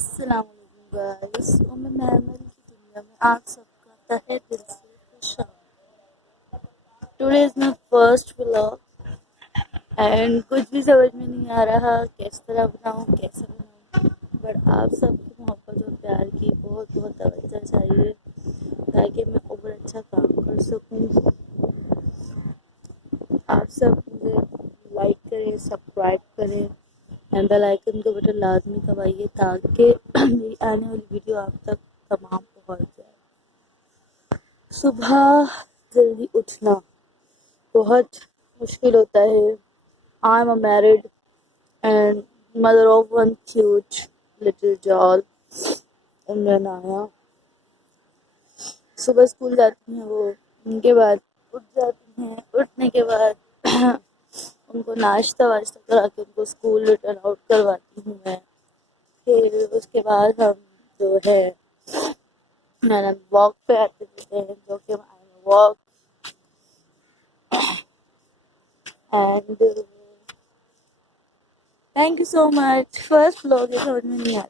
अस्सलाम वालेकुम गाइस। मैं मेमोरी की दुनिया में आप सबका तहे दिल से खुशामदीद। Today is my first vlog and कुछ भी समझ में नहीं आ रहा किस तरह बनाऊँ कैसे बनाऊँ, बट आप सबकी मोहब्बत और प्यार की बहुत बहुत तवज्जो चाहिए ताकि मैं और अच्छा काम कर सकूँ। आप सब मुझे लाइक करें, सब्सक्राइब करें एंड बेल आइकन का बटन लाजमी दबाइए ताकि मेरी आने वाली वीडियो आप तक तमाम पहुंच जाए। सुबह जल्दी उठना बहुत मुश्किल होता है। I am a married and mother of one cute little doll Umran आया। सुबह स्कूल जाती हैं वो, उनके बाद उठ जाती हैं, उठने के बाद उनको नाश्ता वाश्ता करा के उनको स्कूल रिटर्न आउट करवाती हूँ मैं। फिर उसके बाद हम जो है वॉक पे आते रहते हैं, जो कि walk and thank you so much. First vlog है, समझ में नहीं आ रहा।